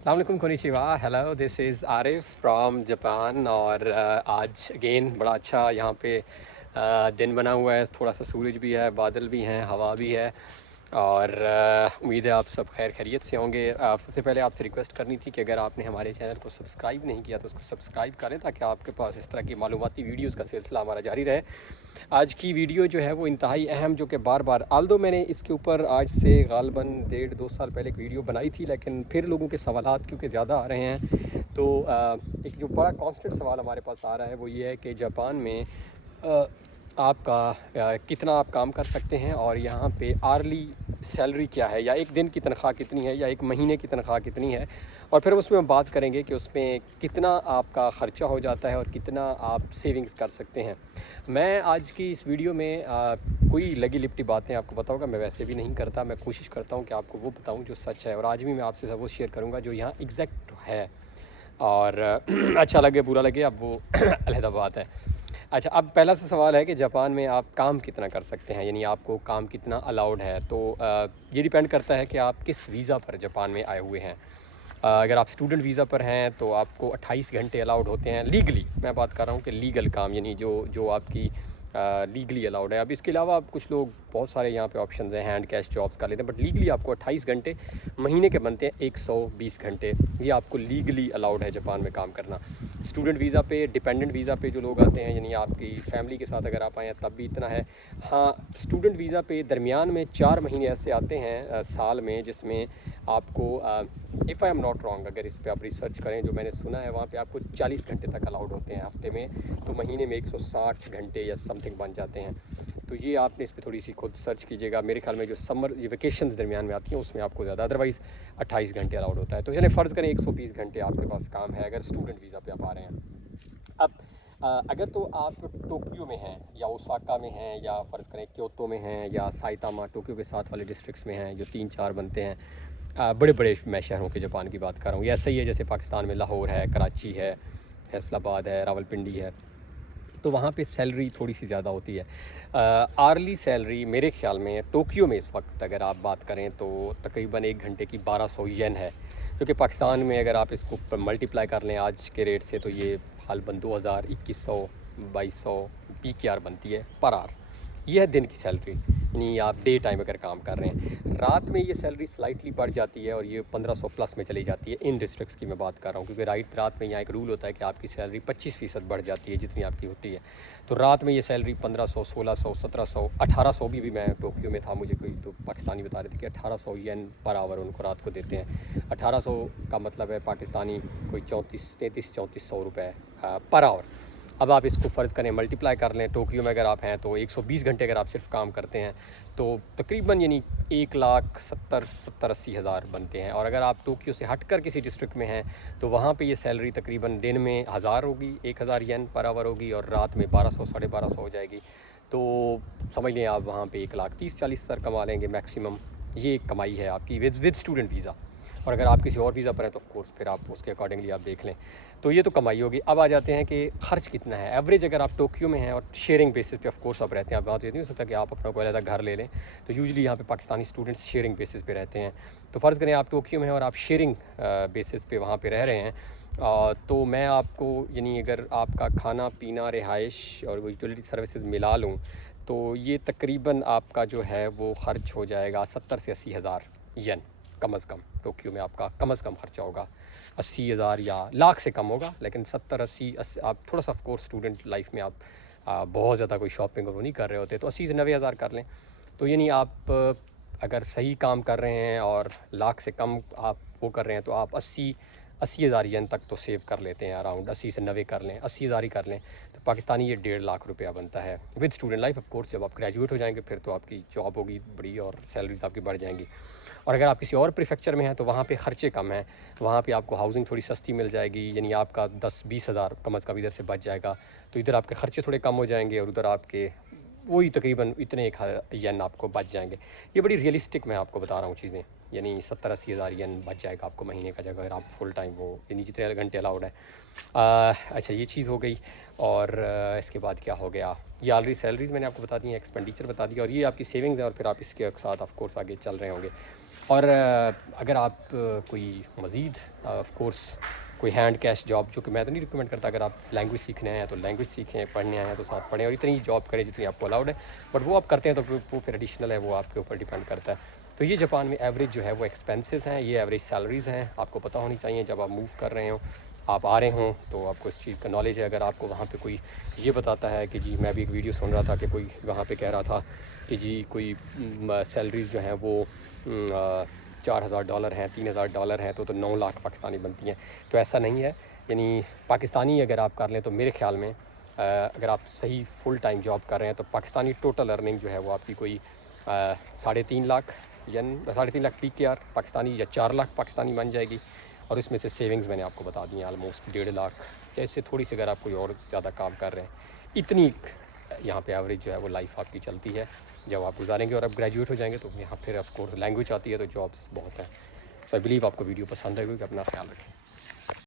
अस्सलाम वालेकुम konnichiwa. Hello, this is Arif from Japan. और आज अगेन बड़ा अच्छा यहाँ पे दिन बना हुआ है। थोड़ा सा सूरज भी है, बादल भी हैं, हवा भी है। और उम्मीद है आप सब खैर खैरियत से होंगे। सबसे पहले आपसे रिक्वेस्ट करनी थी कि अगर आपने हमारे चैनल को सब्सक्राइब नहीं किया तो उसको सब्सक्राइब करें, ताकि आपके पास इस तरह की मालूमाती वीडियोज़ का सिलसिला हमारा जारी रहे। आज की वीडियो जो है वो इंतहाई अहम, जो कि बार बार आल्दो मैंने इसके ऊपर आज से गालबन 1.5-2 साल पहले एक वीडियो बनाई थी, लेकिन फिर लोगों के सवालात क्योंकि ज़्यादा आ रहे हैं, तो एक जो बड़ा कांस्टेंट सवाल हमारे पास आ रहा है वो ये है कि जापान में आपका कितना आप काम कर सकते हैं, और यहाँ पे आर्ली सैलरी क्या है, या एक दिन की तनख्वाह कितनी है, या एक महीने की तनख्वाह कितनी है। और फिर उसमें हम बात करेंगे कि उसमें कितना आपका ख़र्चा हो जाता है और कितना आप सेविंग्स कर सकते हैं। मैं आज की इस वीडियो में कोई लगी लिपटी बातें आपको बताऊंगा, मैं वैसे भी नहीं करता। मैं कोशिश करता हूं कि आपको वो बताऊं जो सच है, और आज भी मैं आपसे सब वो शेयर करूंगा जो यहाँ एग्जैक्ट है। और अच्छा लगे बुरा लगे, अब वो अलहदा बात है। अच्छा, अब पहला सा सवाल है कि जापान में आप काम कितना कर सकते हैं, यानी आपको काम कितना अलाउड है। तो ये डिपेंड करता है कि आप किस वीज़ा पर जापान में आए हुए हैं। अगर आप स्टूडेंट वीज़ा पर हैं तो आपको 28 घंटे अलाउड होते हैं लीगली। मैं बात कर रहा हूँ कि लीगल काम, यानी जो जो आपकी लीगली अलाउड है। अब इसके अलावा आप कुछ लोग, बहुत सारे यहाँ पे ऑप्शंस हैं, हैंड कैश जॉब्स कर लेते हैं, बट लीगली आपको 28 घंटे, महीने के बनते हैं 120 घंटे, ये आपको लीगली अलाउड है जापान में काम करना। स्टूडेंट वीज़ा पे, डिपेंडेंट वीज़ा पे जो लोग आते हैं, यानी आपकी फैमिली के साथ अगर आप आए हैं तब भी इतना है। हाँ, स्टूडेंट वीज़ा पे दरमियान में 4 महीने ऐसे आते हैं साल में, जिसमें आपको if I am not wrong, अगर इस पर आप रिसर्च करें, जो मैंने सुना है वहाँ पे आपको 40 घंटे तक अलाउड होते हैं हफ्ते में, तो महीने में 160 घंटे या समथिंग बन जाते हैं। तो ये आपने इस पर थोड़ी सी खुद सर्च कीजिएगा। मेरे ख्याल में जो समर ये वेकेशंस दरमियान में आती हैं उसमें आपको ज़्यादा, अदरवाइज़ 28 घंटे अलाउड होता है। तो यानी फ़र्ज़ करें 120 घंटे आपके पास काम है अगर स्टूडेंट वीज़ा पे आप आ रहे हैं। अब अगर तो आप टोक्यो में हैं, या ओसाका में हैं, या फ़र्ज़ करें क्योतो में हैं, या साइतामा, टोक्यो के साथ वाले डिस्ट्रिक्ट्स में हैं जो 3-4 बनते हैं, बड़े बड़े मैं शहरों के जापान की बात कर रहा हूँ। ये ऐसा ही है जैसे पाकिस्तान में लाहौर है, कराची है, फैसलाबाद है, रावलपिंडी है। तो वहाँ पे सैलरी थोड़ी सी ज़्यादा होती है। आर्ली सैलरी मेरे ख़्याल में टोक्यो में इस वक्त अगर आप बात करें तो तकरीबन 1 घंटे की 1200 येन है, जो कि पाकिस्तान में अगर आप इसको मल्टीप्लाई कर लें आज के रेट से, तो ये हालबन 2000, 2100, 2200 PKR बनती है पर आवर। ये है दिन की सैलरी, यानी आप डे टाइम अगर काम कर रहे हैं। रात में ये सैलरी स्लाइटली बढ़ जाती है और ये 1500 प्लस में चली जाती है। इन डिस्ट्रिक्ट्स की मैं बात कर रहा हूँ, क्योंकि रात में यहाँ एक रूल होता है कि आपकी सैलरी 25% बढ़ जाती है जितनी आपकी होती है। तो रात में ये सैलरी 1500, 1600, 1700, 1800 भी मैं टोक्यो में था, मुझे कोई तो पाकिस्तानी बता रहे थे कि 1800 येन पर आवर उनको रात को देते हैं। 1800 का मतलब है पाकिस्तानी कोई 3400 रुपये पर आवर। अब आप इसको फ़र्ज़ करें मल्टीप्लाई कर लें, टोक्यो में अगर आप हैं तो 120 घंटे अगर आप सिर्फ काम करते हैं तो तकरीबन यानी 1,70,80 हज़ार बनते हैं। और अगर आप टोक्यो से हटकर किसी डिस्ट्रिक्ट में हैं तो वहाँ पे ये सैलरी तकरीबन दिन में 1000 होगी, 1000 येन पर आवर होगी, और रात में 1200, 1250 हो जाएगी। तो समझ लें आप वहाँ पे 1,30,40 हज़ार कमा लेंगे मैक्सिमम। ये एक कमाई है आपकी विद स्टूडेंट वीज़ा। और अगर आप किसी और वीज़ा पर हैं तो ऑफ कोर्स फिर आप उसके अकॉर्डिंगली आप देख लें। तो ये तो कमाई होगी। अब आ जाते हैं कि ख़र्च कितना है एवरेज। अगर आप टोक्यो में हैं और शेयरिंग बेसिस पे ऑफ कोर्स आप रहते हैं, आप बात ये नहीं हो सकता कि आप अपना कोई अलग घर ले लें। तो यूजुअली यहाँ पे पाकिस्तानी स्टूडेंट्स शेयरिंग बेसिस पे रहते हैं। तो फ़र्ज़ करें आप टोक्यो में हैं और आप शेयरिंग बेसिस पे वहाँ पे रह रहे हैं, तो मैं आपको, यानी अगर आपका खाना पीना रिहाइश और यूटिलिटी सर्विसेज मिला लूँ, तो ये तकरीबन आपका जो है वो ख़र्च हो जाएगा 70 से 80 हज़ार येन कम अज़ कम। टोक्यो में आपका कम अज़ कम ख़र्चा होगा 80 हज़ार, या लाख से कम होगा, लेकिन 70-80 आप थोड़ा सा ऑफ कोर्स स्टूडेंट लाइफ में आप बहुत ज़्यादा कोई शॉपिंग वो नहीं कर रहे होते, तो 80 से 90 हज़ार कर लें। तो यानी आप अगर सही काम कर रहे हैं और लाख से कम आप वो कर रहे हैं तो आप 80 हज़ार येन तक तो सेव कर लेते हैं। अराउंड 80 से 90 कर लें, 80 हज़ार ही कर लें, तो पाकिस्तानी ये 1.5 लाख रुपया बनता है with student life. Of course जब आप ग्रेजुएट हो जाएंगे फिर तो आपकी जॉब होगी बड़ी और सैलरीज आपकी बढ़ जाएंगी। और अगर आप किसी और प्रीफेक्चर में हैं तो वहाँ पे ख़र्चे कम हैं, वहाँ पे आपको हाउसिंग थोड़ी सस्ती मिल जाएगी, यानी आपका 10-20 हज़ार कम अज़ कम इधर से बच जाएगा। तो इधर आपके ख़र्चे थोड़े कम हो जाएंगे और उधर आपके वही तकरीबन इतने एक येन आपको बच जाएंगे। ये बड़ी रियलिस्टिक मैं आपको बता रहा हूँ चीज़ें, यानी 70-80 हज़ार येन बच जाएगा आपको महीने का, जगह अगर आप फुल टाइम वो यानी जितने घंटे अलाउड है। अच्छा, ये चीज़ हो गई। और इसके बाद क्या हो गया, ये ऑलरेडी सैलरीज़ मैंने आपको बता दी हैं, एक्सपेंडिचर बता दिया, और ये आपकी सेविंग्स है, और फिर आप इसके साथ ऑफ कोर्स आगे चल रहे होंगे। और अगर आप कोई मज़ीद ऑफ कोर्स कोई हैंड कैश जॉब, जो कि मैं तो नहीं रिकमेंड करता, अगर आप लैंग्वेज सीखने आए हैं तो लैंग्वेज सीखें, पढ़ने आए हैं तो साथ पढ़ें और इतनी जॉब करें जितनी आपको अलाउड है। बट वो आप करते हैं तो वो फिर एडिशनल है, वो आपके ऊपर डिपेंड करता है। तो ये जापान में एवरेज जो है वो एक्सपेंसेस हैं, ये एवरेज सैलरीज़ हैं, आपको पता होनी चाहिए जब आप मूव कर रहे हो, आप आ रहे हों तो आपको इस चीज़ का नॉलेज है। अगर आपको वहाँ पे कोई ये बताता है कि जी, मैं भी एक वीडियो सुन रहा था कि कोई वहाँ पे कह रहा था कि जी कोई सैलरीज़ जो हैं वो $4000 हैं, $3000 हैं, तो 9 लाख पाकिस्तानी बनती हैं। तो ऐसा नहीं है, यानी पाकिस्तानी अगर आप कर लें तो मेरे ख़्याल में अगर आप सही फुल टाइम जॉब कर रहे हैं तो पाकिस्तानी टोटल अर्निंग जो है वो आपकी कोई 3.5 लाख या 3.5 लाख PKR पाकिस्तानी या 4 लाख पाकिस्तानी बन जाएगी। और इसमें से सेविंग्स मैंने आपको बता दी हैं ऑलमोस्ट 1.5 लाख, या इससे थोड़ी सी अगर आप कोई और ज़्यादा काम कर रहे हैं। इतनी यहाँ पे एवरेज जो है वो लाइफ आपकी चलती है जब आप गुजारेंगे। और अब ग्रेजुएट हो जाएंगे तो यहाँ फिर ऑफ कोर्स लैंग्वेज आती है तो जॉब्स बहुत हैं। सो आई बिलीव आपको वीडियो पसंद है, क्योंकि अपना ख्याल रखें।